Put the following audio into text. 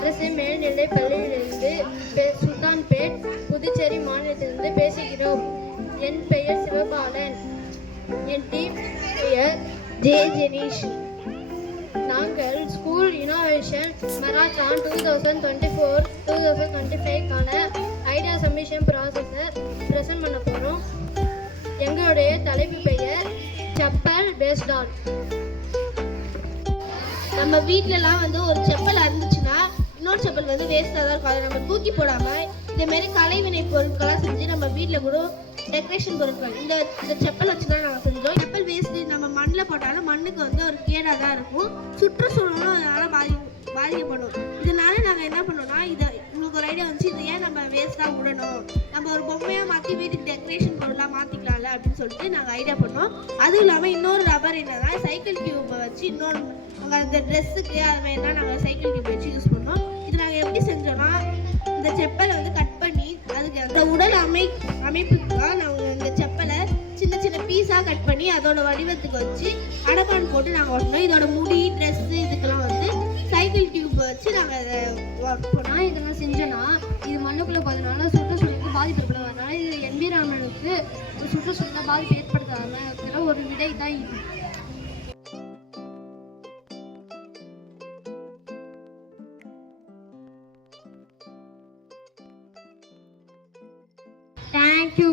அரசு மேல்நிலைப் பள்ளியிலிருந்து சுல்தான்பேட் புதுச்சேரி மாநிலத்திலிருந்து பேசுகிறோம். என் பெயர் சிவபாலன். என் டீம் பெயர் ஜே ஜெனீஷ். நாங்கள் ஸ்கூல் இனோவேஷன் மராத்தான் 2024-2025க்கான ஐடியா சப்மிஷன் ப்ராசஸை ப்ரெசென்ட் பண்ண போகிறோம். எங்களுடைய தலைப்பு பெயர் செப்பல் பேஸ்ட் ஆன். நம்ம வீட்டிலலாம் ஒரு செப்பல் இருந்துச்சுன்னா இன்னொரு செப்பல் வேஸ்ட்டாக தான் இருக்கும். அதை நம்ம தூக்கி போடாமல் இதேமாரி கலைவினை பொருட்களாக செஞ்சு நம்ம வீட்டில் கூட டெக்கரேஷன் பொருட்கள் இந்த செப்பல் வச்சு தான் நாங்கள் செஞ்சோம். செப்பல் வேஸ்ட்டு நம்ம மண்ணில் போட்டாலும் மண்ணுக்கு ஒரு கேடாக தான் இருக்கும். சுற்றுச்சூழலும் அதனால் பாதிக்கப்படும். இதனால நாங்கள் என்ன பண்ணோம்னா, உங்களுக்கு ஒரு ஐடியா வந்துச்சு, இதை ஏன் நம்ம வேஸ்ட்டாக விடணும், நம்ம ஒரு பொம்மையாக மாற்றி வீட்டுக்கு டெக்கரேஷன் பொருளாக மாற்றிக்கலாம்ல அப்படின்னு சொல்லிட்டு நாங்கள் ஐடியா பண்ணோம். அதுவும் இல்லாமல் இன்னொரு ரப்பர் என்னன்னா, சைக்கிள் டியூப்பை வச்சு இன்னொரு அந்த ட்ரெஸ்ஸுக்கு அது மாதிரிலாம் நாங்கள் சைக்கிள் டியூப் வச்சு யூஸ் பண்ணோம். இது நாங்கள் எப்படி செஞ்சோம்னா, இந்த செப்பலை கட் பண்ணி அதுக்கு அந்த உடல் அமைப்புக்காக நாங்கள் இந்த செப்பலை சின்ன சின்ன பீஸாக கட் பண்ணி அதோட வடிவத்துக்கு வச்சு அடப்பான் போட்டு நாங்கள் ஓட்டணும். இதோட முடி ட்ரெஸ்ஸு இதுக்கெல்லாம் சைக்கிள் டியூப் வச்சு நாங்கள் அதை ஒர்க் பண்ணோம். இதெல்லாம் செஞ்சோன்னா இது மண்ணுக்குள்ளே போகிறதுனால சுற்றுச்சூழலுக்கு பாதிப்பு ஏற்படுவதனால இது என்விரான்மெண்ட்டுக்கு சுற்றுச்சூழலுக்கு பாதிப்பு ஏற்படுத்தாத ஒரு விடை தான் இது. Thank you.